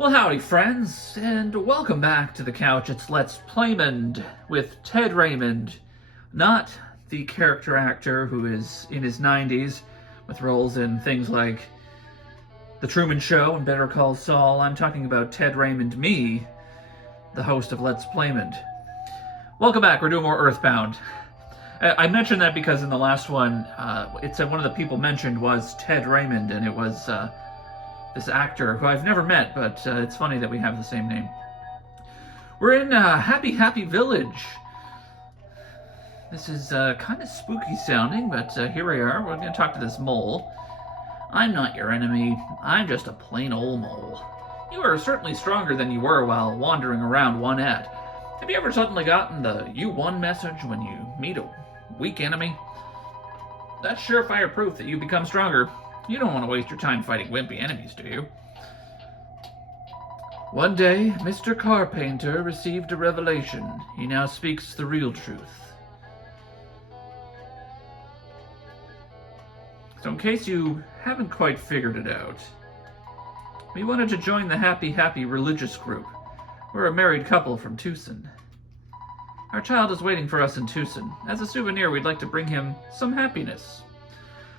Well, howdy, friends, and welcome back to the couch. It's Let's Playmond with Ted Raymond, not the character actor who is in his 90s with roles in things like The Truman Show and Better Call Saul. I'm talking about Ted Raymond, me, the host of Let's Playmond. Welcome back. We're doing more EarthBound. I mentioned that because in the last one, it said one of the people mentioned was Ted Raymond, and it was this actor who I've never met, but it's funny that we have the same name. We're in Happy Village. This is kind of spooky sounding, but here we are. We're going to talk to this mole. I'm not your enemy. I'm just a plain old mole. You are certainly stronger than you were while wandering around One-At. Have you ever suddenly gotten the "You won" message when you meet a weak enemy? That's surefire proof that you become stronger. You don't want to waste your time fighting wimpy enemies, do you? One day, Mr. Carpenter received a revelation. He now speaks the real truth. So in case you haven't quite figured it out, we wanted to join the Happy religious group. We're a married couple from Tucson. Our child is waiting for us in Tucson. As a souvenir, we'd like to bring him some happiness.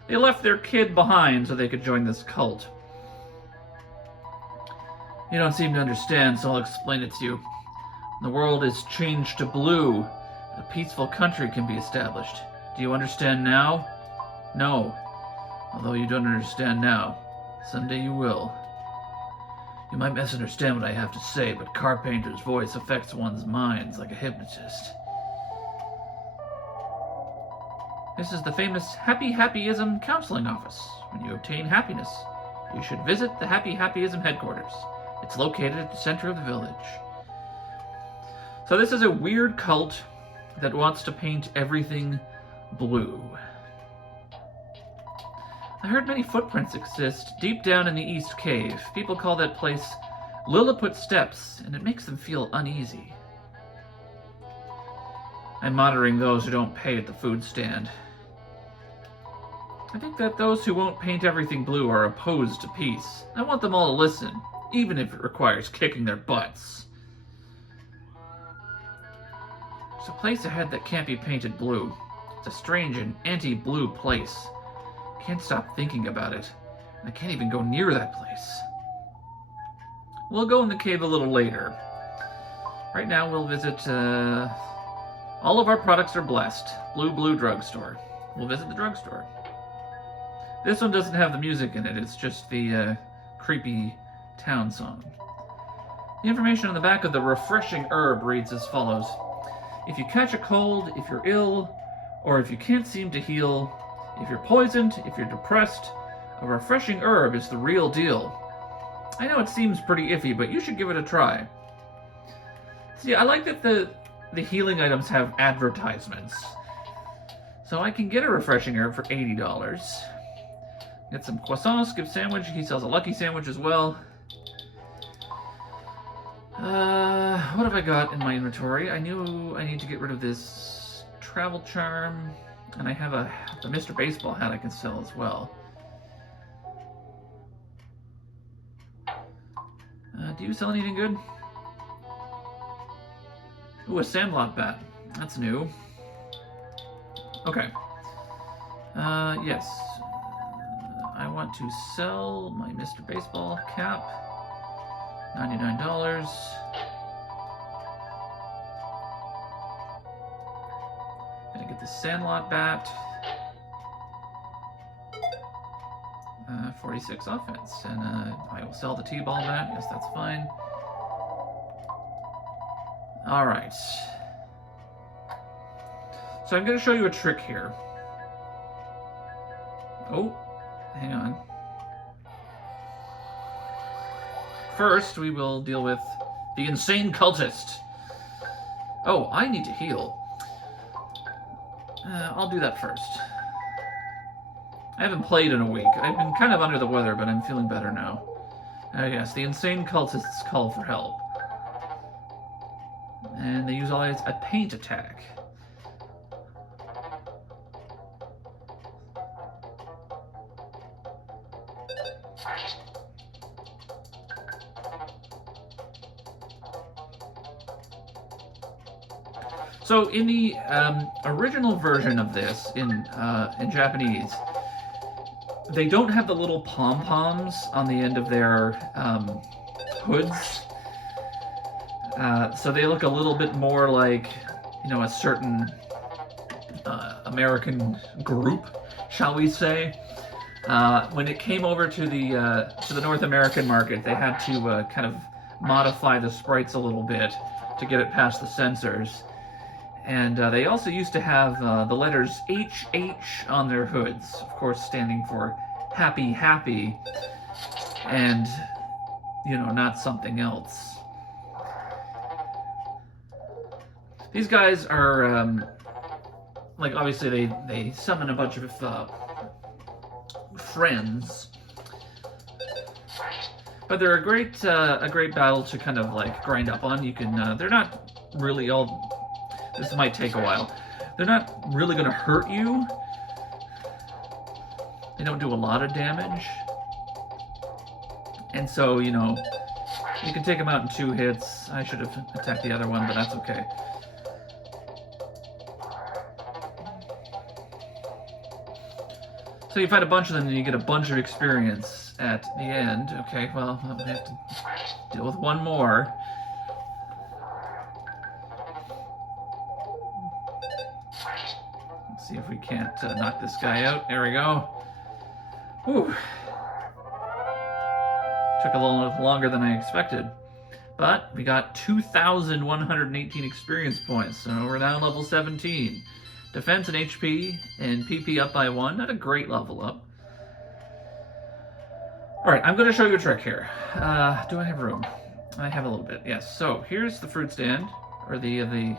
They left their kid behind so they could join this cult. You don't seem to understand, so I'll explain it to you. The world is changed to blue. A peaceful country can be established. Do you understand now? No. Although you don't understand now, someday you will. You might misunderstand what I have to say, but Carpenter's voice affects one's minds like a hypnotist. This is the famous Happyism Counseling Office. When you obtain happiness, you should visit the Happyism headquarters. It's located at the center of the village. So this is a weird cult that wants to paint everything blue. I heard many footprints exist deep down in the East Cave. People call that place Lilliput Steps, and it makes them feel uneasy. I'm monitoring those who don't pay at the food stand. I think that those who won't paint everything blue are opposed to peace. I want them all to listen, even if it requires kicking their butts. There's a place ahead that can't be painted blue. It's a strange and anti-blue place. I can't stop thinking about it. I can't even go near that place. We'll go in the cave a little later. Right now we'll visit, all of our products are blessed. Blue drugstore. We'll visit the drugstore. This one doesn't have the music in it, it's just the creepy town song. The information on the back of the refreshing herb reads as follows. If you catch a cold, if you're ill, or if you can't seem to heal, if you're poisoned, if you're depressed, a refreshing herb is the real deal. I know it seems pretty iffy, but you should give it a try. See, I like that the healing items have advertisements. So I can get a refreshing herb for $80. Get some croissants, give sandwich. He sells a lucky sandwich as well. What have I got in my inventory? I knew I need to get rid of this travel charm. And I have the Mr. Baseball hat I can sell as well. Do you sell anything good? Ooh, a Sandlot bat. That's new. Okay. Yes. I want to sell my Mr. Baseball cap. $99. Gonna get the Sandlot bat. 46 offense. And I will sell the T-ball bat. Yes, that's fine. Alright. So I'm going to show you a trick here. Oh, hang on. First, we will deal with the insane cultist. Oh, I need to heal. I'll do that first. I haven't played in a week. I've been kind of under the weather, but I'm feeling better now. Yes, the insane cultists call for help. And they use a paint attack. So in the original version of this in Japanese, they don't have the little pom-poms on the end of their hoods. So they look a little bit more like, a certain American group, shall we say. When it came over to the North American market, they had to kind of modify the sprites a little bit to get it past the censors. And they also used to have the letters HH on their hoods, of course standing for happy, happy, and, not something else. These guys are, obviously they summon a bunch of friends, but they're a great battle to kind of grind up on. You can, they're not really all. This might take a while. They're not really going to hurt you. They don't do a lot of damage. And so, you can take them out in 2 hits. I should have attacked the other one, but that's okay. So you fight a bunch of them, and you get a bunch of experience at the end. Okay, well, I have to deal with one more. See if we can't knock this guy out. There we go. Whew. Took a little longer than I expected. But we got 2,118 experience points, so we're now level 17. Defense and HP and PP up by 1. Not a great level up. Alright, I'm going to show you a trick here. Do I have room? I have a little bit, yes. So here's the fruit stand, or the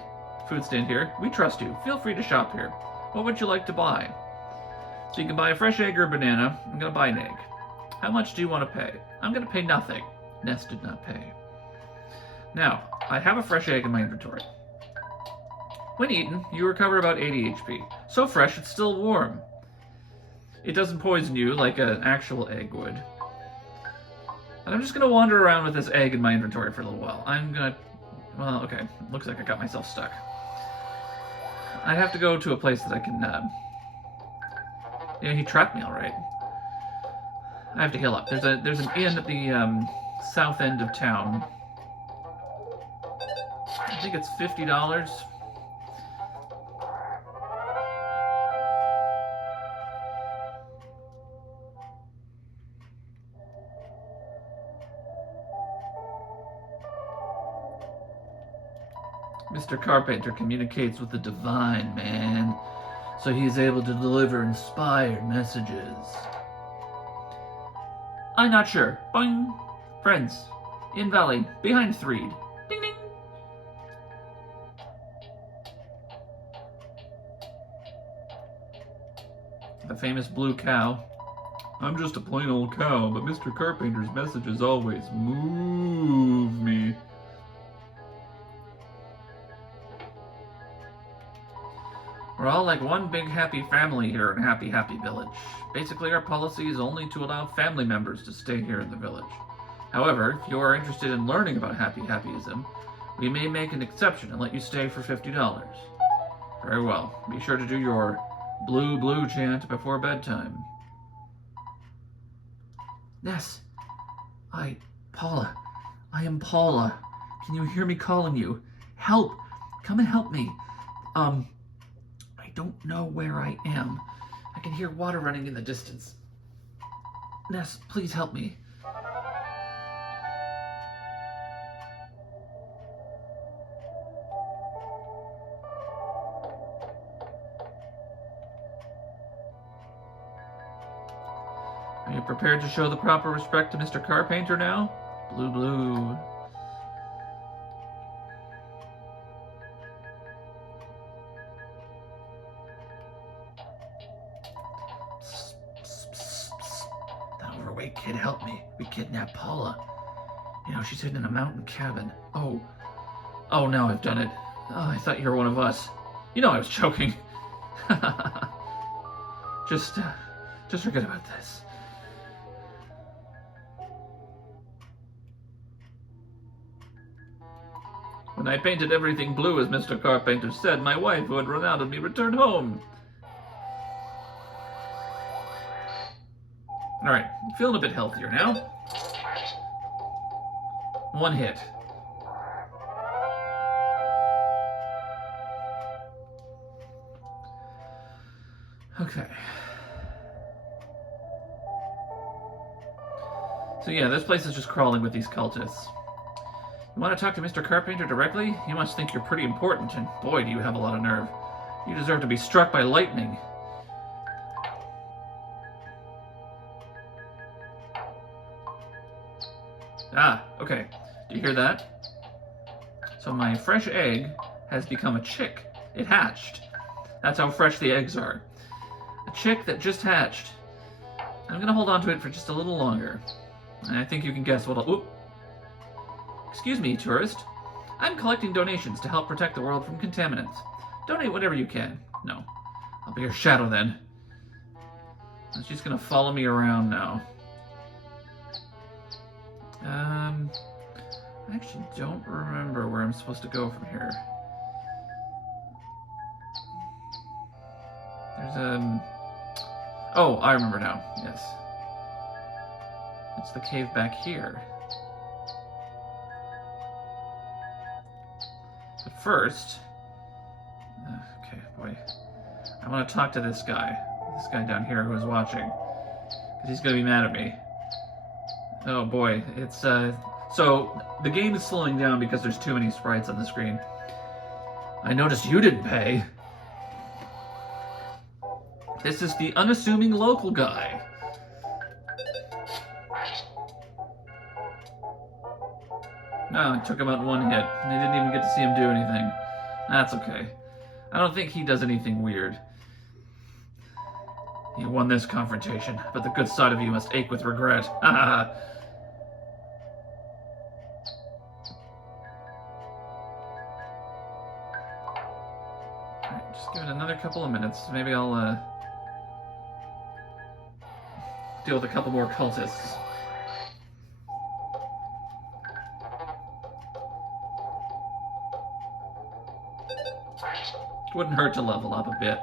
food stand here. We trust you. Feel free to shop here. What would you like to buy? So you can buy a fresh egg or a banana. I'm going to buy an egg. How much do you want to pay? I'm going to pay nothing. Ness did not pay. Now, I have a fresh egg in my inventory. When eaten, you recover about 80 HP. So fresh, it's still warm. It doesn't poison you like an actual egg would. And I'm just going to wander around with this egg in my inventory for a little while. I'm going to... Well, okay. Looks like I got myself stuck. I have to go to a place that I can, Yeah, he trapped me all right. I have to heal up. There's an inn at the south end of town. I think it's $50. Mr. Carpenter communicates with the divine, man, so he is able to deliver inspired messages. I'm not sure. Boing. Friends. In Valley. Behind Threed. Ding ding. The famous blue cow. I'm just a plain old cow, but Mr. Carpenter's messages always move me. We're all like one big happy family here in Happy Happy Village. Basically, our policy is only to allow family members to stay here in the village. However, if you are interested in learning about Happy Happyism, we may make an exception and let you stay for $50. Very well. Be sure to do your blue blue chant before bedtime. Ness. Paula. I am Paula. Can you hear me calling you? Help. Come and help me. I don't know where I am. I can hear water running in the distance. Ness, please help me. Are you prepared to show the proper respect to Mr. Carpenter now? Blue, blue. Overweight kid, help me. We kidnapped Paula. She's hidden in a mountain cabin. Oh, now I've done it. Oh, I thought you were one of us. I was joking. Just forget about this. When I painted everything blue, as Mr. Carpenter said, my wife, who had run out of me, returned home. Alright, feeling a bit healthier now. One hit. Okay. So yeah, this place is just crawling with these cultists. You want to talk to Mr. Carpenter directly? He must think you're pretty important, and boy, do you have a lot of nerve. You deserve to be struck by lightning. Ah, okay. Do you hear that? So my fresh egg has become a chick. It hatched. That's how fresh the eggs are. A chick that just hatched. I'm gonna hold on to it for just a little longer. And I think you can guess what I'll... Oop. Excuse me, tourist. I'm collecting donations to help protect the world from contaminants. Donate whatever you can. No. I'll be your shadow then. And she's gonna follow me around now. I actually don't remember where I'm supposed to go from here. There's, Oh, I remember now. Yes. It's the cave back here. But first... okay, boy. I want to talk to this guy. This guy down here who is watching. Because he's going to be mad at me. Oh boy, it's, So, the game is slowing down because there's too many sprites on the screen. I noticed you didn't pay. This is the unassuming local guy. No, it took him out one hit. They didn't even get to see him do anything. That's okay. I don't think he does anything weird. You won this confrontation, but the good side of you must ache with regret. Haha. Alright, just give it another couple of minutes. Maybe I'll, deal with a couple more cultists. Wouldn't hurt to level up a bit.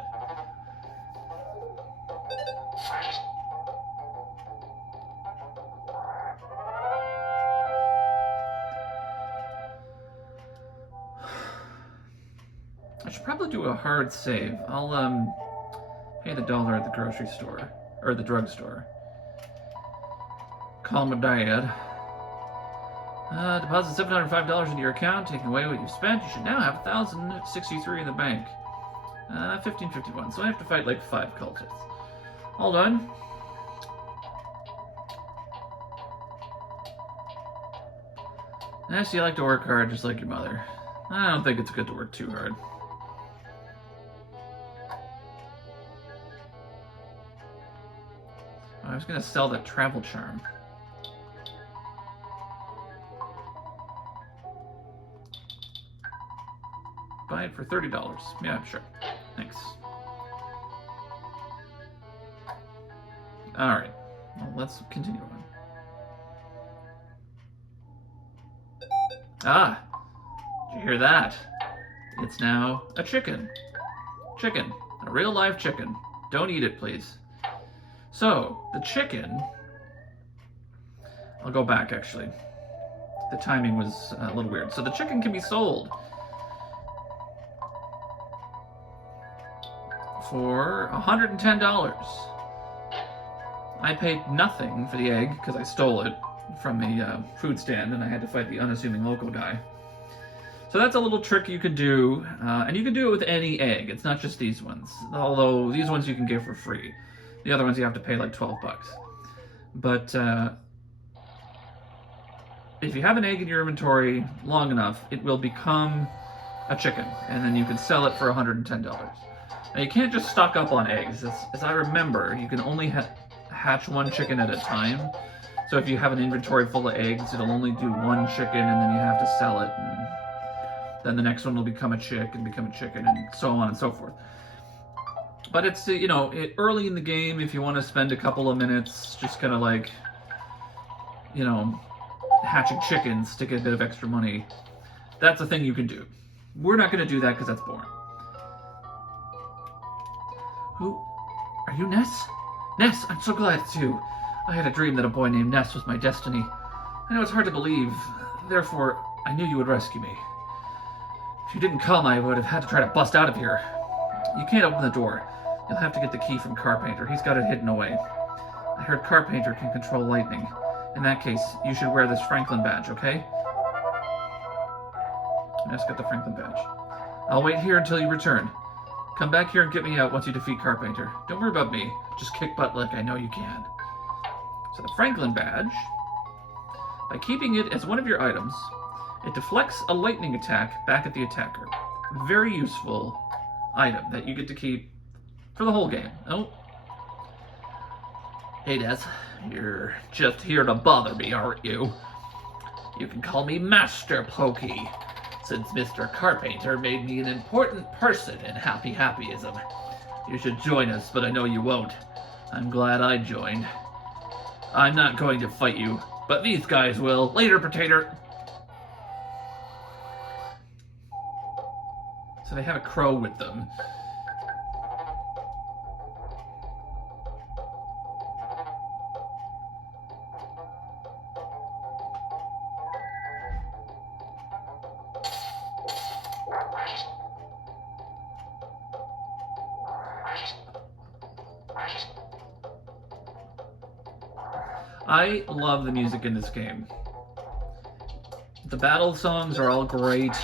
I should probably do a hard save. I'll, pay the $1 at the grocery store. Or the drugstore. Call my dad. Deposit $705 into your account, taking away what you've spent. You should now have $1,063 in the bank. 1551. So I have to fight like 5 cultists. All done. Yes, you like to work hard just like your mother. I don't think it's good to work too hard. I was gonna sell that travel charm. Buy it for $30. Yeah, sure. Thanks. Alright. Well, let's continue on. Ah! Did you hear that? It's now a chicken. Chicken. A real live chicken. Don't eat it, please. So, the chicken... I'll go back, actually. The timing was a little weird. So the chicken can be sold for $110. I paid nothing for the egg because I stole it from the food stand and I had to fight the unassuming local guy. So that's a little trick you could do, and you can do it with any egg. It's not just these ones, although these ones you can get for free. The other ones you have to pay like 12 bucks. But if you have an egg in your inventory long enough, it will become a chicken, and then you can sell it for $110. Now you can't just stock up on eggs. As I remember, you can only hatch one chicken at a time. So if you have an inventory full of eggs, it'll only do one chicken, and then you have to sell it, and then the next one will become a chick and become a chicken, and so on and so forth. But it's, you know, early in the game, if you want to spend a couple of minutes just kind of like, you know, hatching chickens to get a bit of extra money, That's a thing you can do. We're not going to do that because that's boring. Who? Are you Ness? Ness, I'm so glad it's you. I had a dream that a boy named Ness was my destiny. I know it's hard to believe, therefore I knew you would rescue me. If you didn't come, I would have had to try to bust out of here. You can't open the door. You'll have to get the key from Carpenter. He's got it hidden away. I heard Carpenter can control lightning. In that case, you should wear this Franklin badge, okay? Ness got the Franklin badge. I'll wait here until you return. Come back here and get me out once you defeat Carpenter. Don't worry about me. Just kick butt like I know you can. So the Franklin badge, by keeping it as one of your items, it deflects a lightning attack back at the attacker. Very useful item that you get to keep for the whole game. Oh. Hey, Des. You're just here to bother me, aren't you? You can call me Master Pokey, since Mr. Carpenter made me an important person in Happy Happyism. You should join us, but I know you won't. I'm glad I joined. I'm not going to fight you, but these guys will. Later, Potato. So they have a crow with them. I love the music in this game. The battle songs are all great.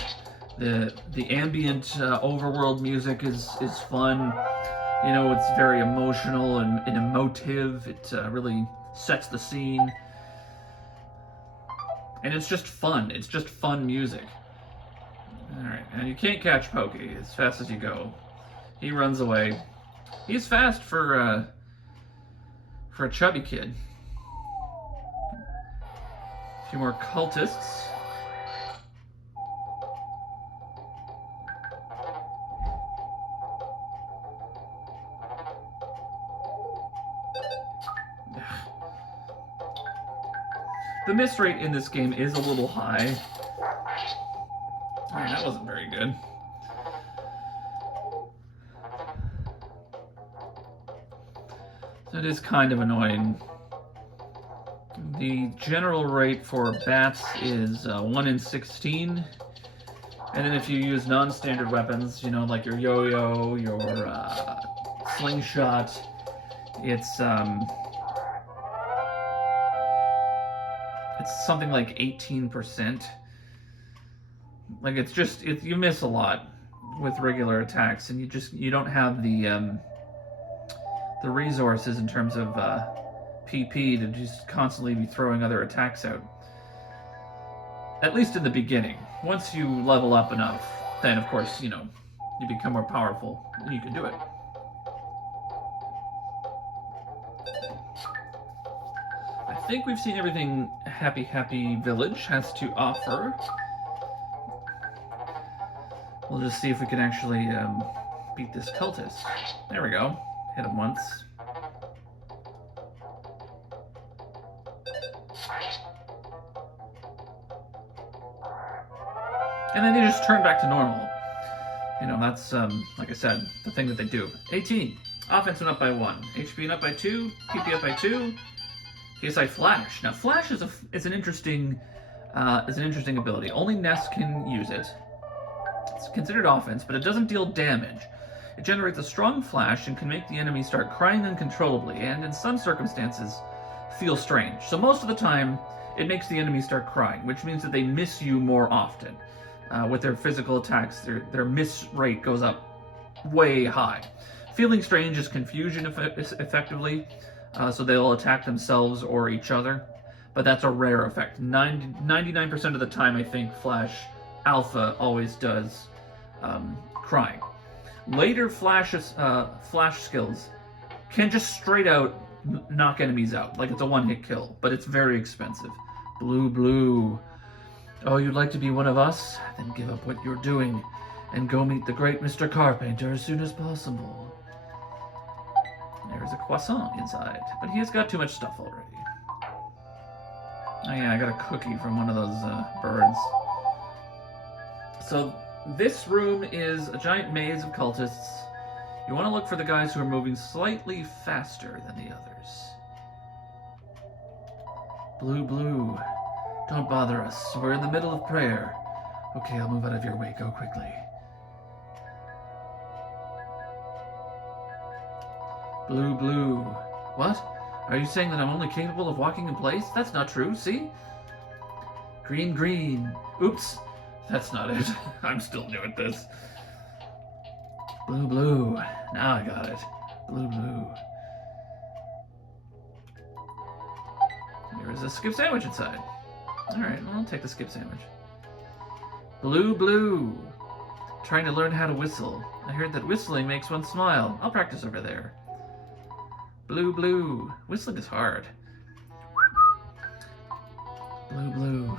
The ambient overworld music is fun. You know, it's very emotional and emotive. It really sets the scene. And it's just fun. It's just fun music. Alright, and you can't catch Pokey as fast as you go. He runs away. He's fast for a chubby kid. A few more cultists. The miss rate in this game is a little high. Alright, that wasn't very good. So it is kind of annoying. The general rate for bats is 1 in 16. And then if you use non-standard weapons, you know, like your yo-yo, your slingshot, it's something like 18%. Like you miss a lot with regular attacks, and you don't have the resources in terms of PP to just constantly be throwing other attacks out. At least in the beginning. Once you level up enough, then of course, you know, you become more powerful and you can do it. I think we've seen everything Happy Village has to offer. We'll just see if we can actually beat this cultist. There we go. Hit him once. And then they just turn back to normal. You know, that's, like I said, the thing that they do. 18. Offense went up by 1. HP went up by 2. PP up by 2. PSI Flash. Now, Flash is an interesting ability. Only Ness can use it. It's considered offense, but it doesn't deal damage. It generates a strong flash and can make the enemy start crying uncontrollably, and in some circumstances, feel strange. So most of the time, it makes the enemy start crying, which means that they miss you more often. With their physical attacks, their miss rate goes up way high. Feeling strange is confusion effectively, so they'll attack themselves or each other, but that's a rare effect. 99% of the time, I think Flash Alpha always does crying. Later flash skills can just straight out knock enemies out, like it's a one-hit kill, but it's very expensive. Blue. Oh, you'd like to be one of us? Then give up what you're doing and go meet the great Mr. Carpenter as soon as possible. There's a croissant inside, but he has got too much stuff already. Oh yeah, I got a cookie from one of those birds. So this room is a giant maze of cultists. You want to look for the guys who are moving slightly faster than the others. Blue, blue. Don't bother us. We're in the middle of prayer. Okay, I'll move out of your way. Go quickly. Blue, blue. What? Are you saying that I'm only capable of walking in place? That's not true, see? Green, green. Oops. That's not it. I'm still new at this. Blue, blue. Now I got it. Blue, blue. There is a skip sandwich inside. Alright, well, I'll take the skip sandwich. Blue, blue. Trying to learn how to whistle. I heard that whistling makes one smile. I'll practice over there. Blue, blue. Whistling is hard. Blue, blue.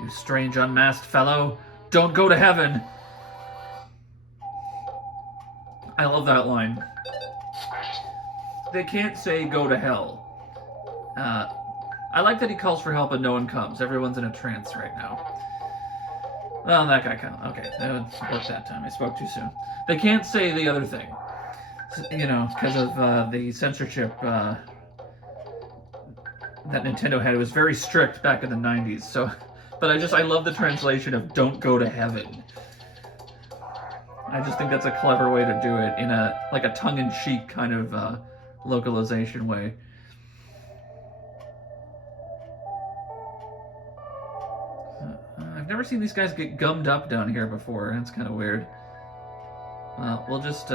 You strange unmasked fellow. Don't go to heaven. I love that line. They can't say go to hell. I like that he calls for help and no one comes. Everyone's in a trance right now. Well, that guy kind of... Okay, that worked that time. I spoke too soon. They can't say the other thing. You know, because of the censorship that Nintendo had. It was very strict back in the 90s. So, but I love the translation of "don't go to heaven." I just think that's a clever way to do it in a tongue-in-cheek kind of localization way. I've never seen these guys get gummed up down here before. That's kind of weird. Well, we'll just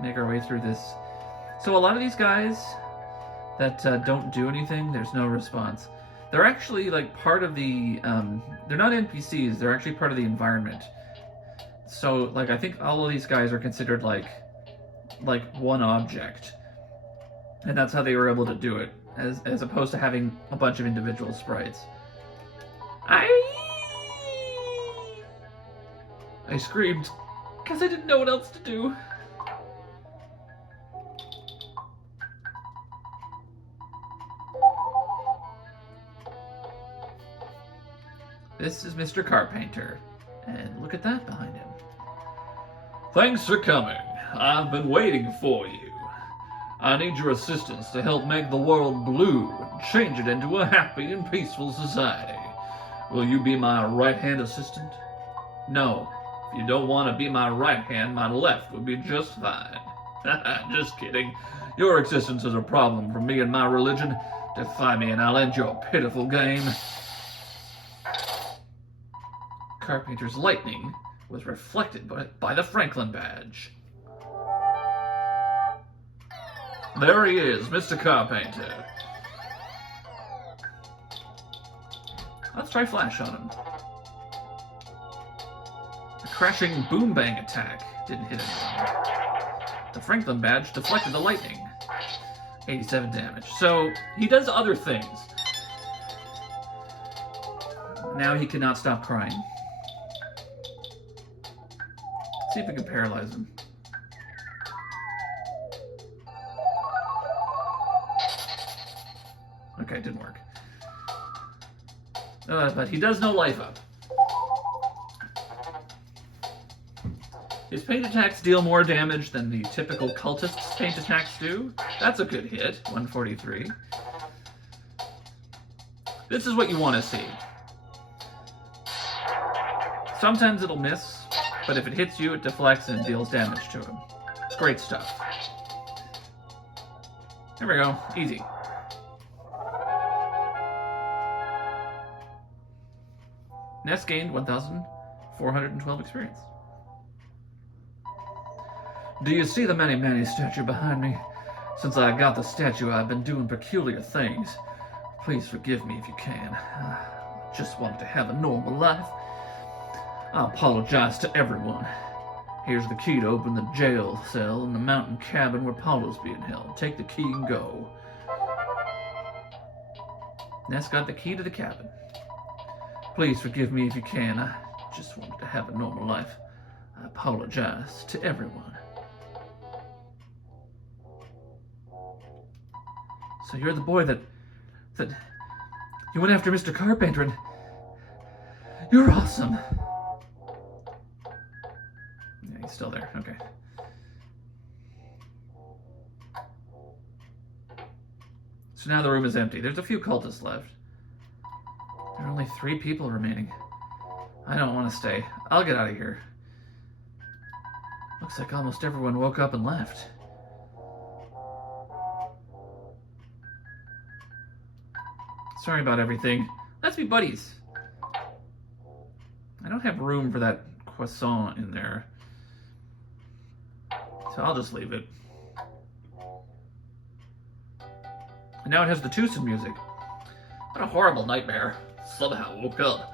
make our way through this. So a lot of these guys that don't do anything, there's no response. They're actually like part of the... they're not NPCs, they're actually part of the environment. So, like, I think all of these guys are considered like one object. And that's how they were able to do it, as opposed to having a bunch of individual sprites. I screamed, because I didn't know what else to do. This is Mr. Carpenter. And look at that behind him. Thanks for coming. I've been waiting for you. I need your assistance to help make the world blue and change it into a happy and peaceful society. Will you be my right-hand assistant? No. If you don't want to be my right hand, my left would be just fine. Just kidding. Your existence is a problem for me and my religion. Defy me and I'll end your pitiful game. Carpenter's lightning was reflected by the Franklin badge. There he is, Mr. Carpenter. Let's try flash on him. A crashing boom bang attack didn't hit anyone. The Franklin badge deflected the lightning. 87 damage. So he does other things. Now he cannot stop crying. Let's see if we can paralyze him. Okay, it didn't work. But he does no life up. His paint attacks deal more damage than the typical cultist's paint attacks do. That's a good hit, 143. This is what you want to see. Sometimes it'll miss, but if it hits you, it deflects and deals damage to him. It's great stuff. There we go, easy. Ness gained 1,412 experience. Do you see the Many statue behind me? Since I got the statue, I've been doing peculiar things. Please forgive me if you can. I just wanted to have a normal life. I apologize to everyone. Here's the key to open the jail cell in the mountain cabin where Paulo's being held. Take the key and go. Ness got the key to the cabin. Please forgive me if you can. I just wanted to have a normal life. I apologize to everyone. So you're the boy that you went after Mr. Carpenter, and you're awesome. He's still there. Okay. So now the room is empty. There's a few cultists left. There are only 3 people remaining. I don't want to stay. I'll get out of here. Looks like almost everyone woke up and left. Sorry about everything. Let's be buddies. I don't have room for that croissant in there. So I'll just leave it. And now it has the Tucson music. What a horrible nightmare. Somehow woke up.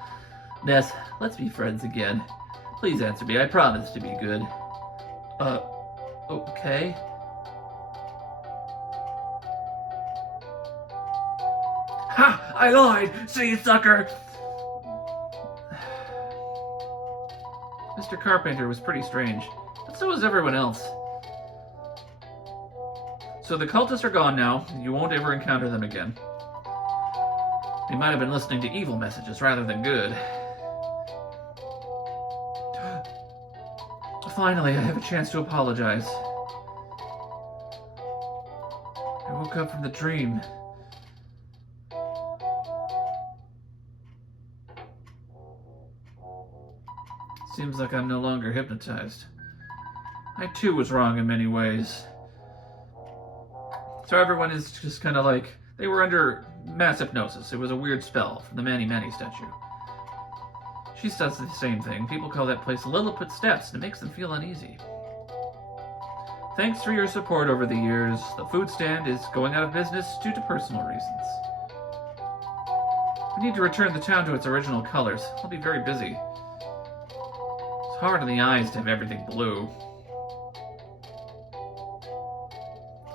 Ness, let's be friends again. Please answer me. I promise to be good. Okay. Ha! I lied! See, sucker! Mr. Carpenter was pretty strange, but so was everyone else. So the cultists are gone now. You won't ever encounter them again. They might have been listening to evil messages rather than good. Finally, I have a chance to apologize. I woke up from the dream. Seems like I'm no longer hypnotized. I too was wrong in many ways. So everyone is just kind of like, they were under mass hypnosis. It was a weird spell from the Manny Manny statue. She says the same thing. People call that place Lilliput Steps, and it makes them feel uneasy. Thanks for your support over the years. The food stand is going out of business due to personal reasons. We need to return the town to its original colors. I'll be very busy. It's hard on the eyes to have everything blue.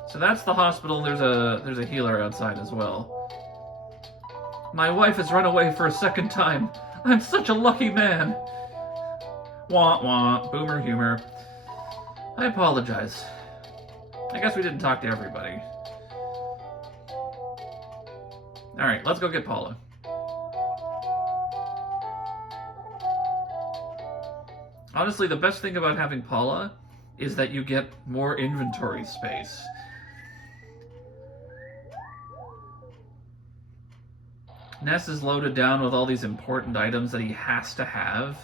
So that's the hospital. There's a healer outside as well. My wife has run away for a second time. I'm such a lucky man. Wah wah. Boomer humor. I apologize. I guess we didn't talk to everybody. Alright, let's go get Paula. Honestly, the best thing about having Paula is that you get more inventory space. Ness is loaded down with all these important items that he has to have.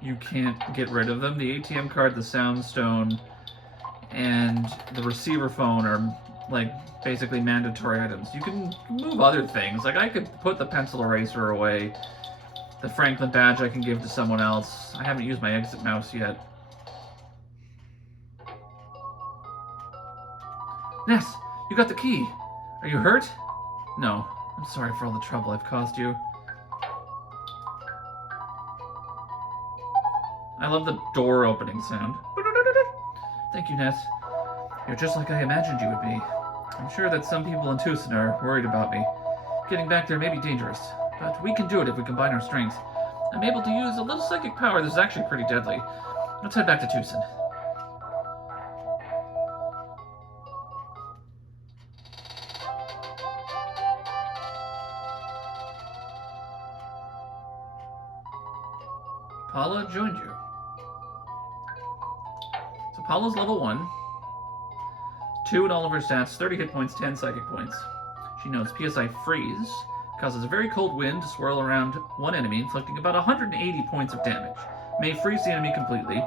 You can't get rid of them. The ATM card, the sound stone, and the receiver phone are like basically mandatory items. You can move other things. Like I could put the pencil eraser away. The Franklin badge I can give to someone else. I haven't used my exit mouse yet. Ness, you got the key. Are you hurt? No. I'm sorry for all the trouble I've caused you. I love the door opening sound. Thank you, Ness. You're just like I imagined you would be. I'm sure that some people in Tucson are worried about me. Getting back there may be dangerous, but we can do it if we combine our strengths. I'm able to use a little psychic power that's actually pretty deadly. Let's head back to Tucson. Paula joined you. So Paula's level 1. 2 in all of her stats, 30 hit points, 10 psychic points. She knows PSI Freeze causes a very cold wind to swirl around one enemy, inflicting about 180 points of damage. May freeze the enemy completely.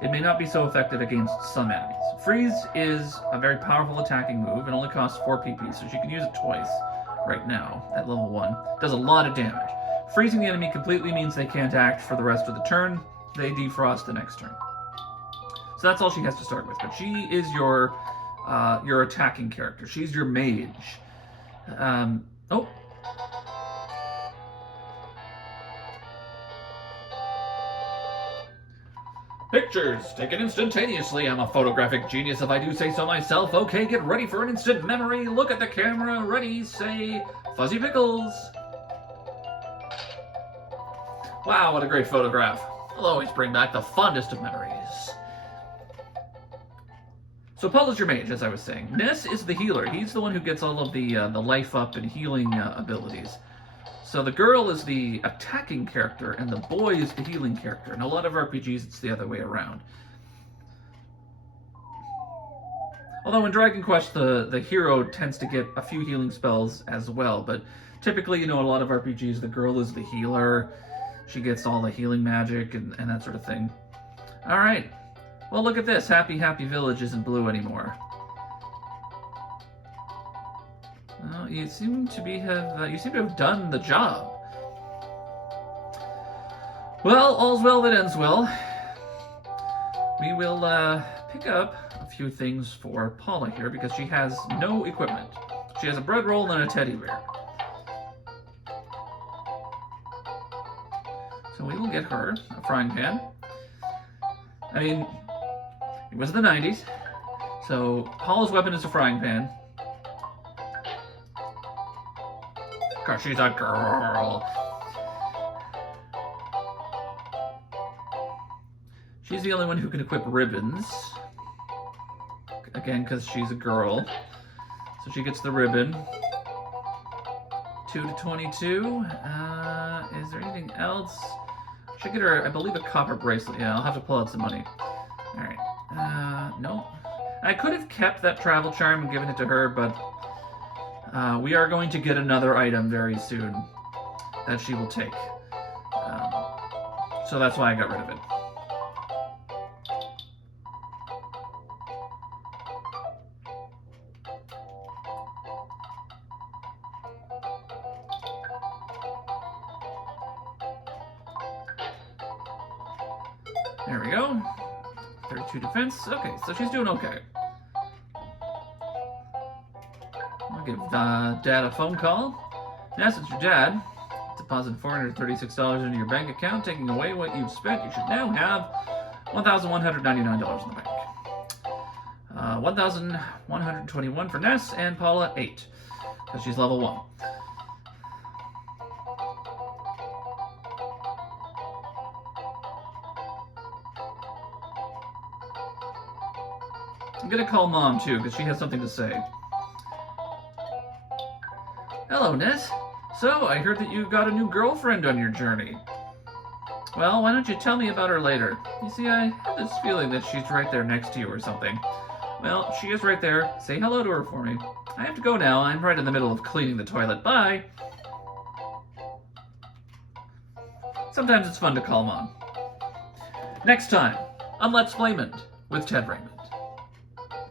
It may not be so effective against some enemies. Freeze is a very powerful attacking move and only costs 4 PP, so she can use it twice right now at level 1. Does a lot of damage. Freezing the enemy completely means they can't act for the rest of the turn. They defrost the next turn. So that's all she has to start with. But she is your attacking character. She's your mage. Oh. Pictures taken instantaneously. I'm a photographic genius if I do say so myself. Okay, get ready for an instant memory. Look at the camera. Ready, say, Fuzzy Pickles. Wow, what a great photograph. I'll always bring back the fondest of memories. So Paula's your mage, as I was saying. Ness is the healer. He's the one who gets all of the life up and healing abilities. So the girl is the attacking character, and the boy is the healing character. In a lot of RPGs, it's the other way around. Although in Dragon Quest, the hero tends to get a few healing spells as well, but typically, you know, in a lot of RPGs, the girl is the healer. She gets all the healing magic and that sort of thing. All right. Well, look at this. Happy Village isn't blue anymore. You seem to have done the job. Well, all's well that ends well. We will pick up a few things for Paula here because she has no equipment. She has a bread roll and a teddy bear. So we will get her a frying pan. I mean, it was the 90s, so Paula's weapon is a frying pan. Because she's a girl. She's the only one who can equip ribbons. Again, because she's a girl. So she gets the ribbon. 2 to 22. Is there anything else? Should get her, I believe, a copper bracelet. Yeah, I'll have to pull out some money. Alright. No. I could have kept that travel charm and given it to her, but we are going to get another item very soon that she will take. So that's why I got rid of it. There we go. 32 defense. Okay, so she's doing okay. I'll give Dad a phone call. Yes, it's your dad. Deposit $436 into your bank account, taking away what you've spent. You should now have $1,199 in the bank. 1,121 for Ness, and Paula 8, because she's level 1. I'm gonna call Mom too, because she has something to say. Hello, Ness. So, I heard that you got a new girlfriend on your journey. Well, why don't you tell me about her later? You see, I have this feeling that she's right there next to you or something. Well, she is right there. Say hello to her for me. I have to go now. I'm right in the middle of cleaning the toilet. Bye! Sometimes it's fun to call Mom. Next time on Let's Playmond with Ted Raymond.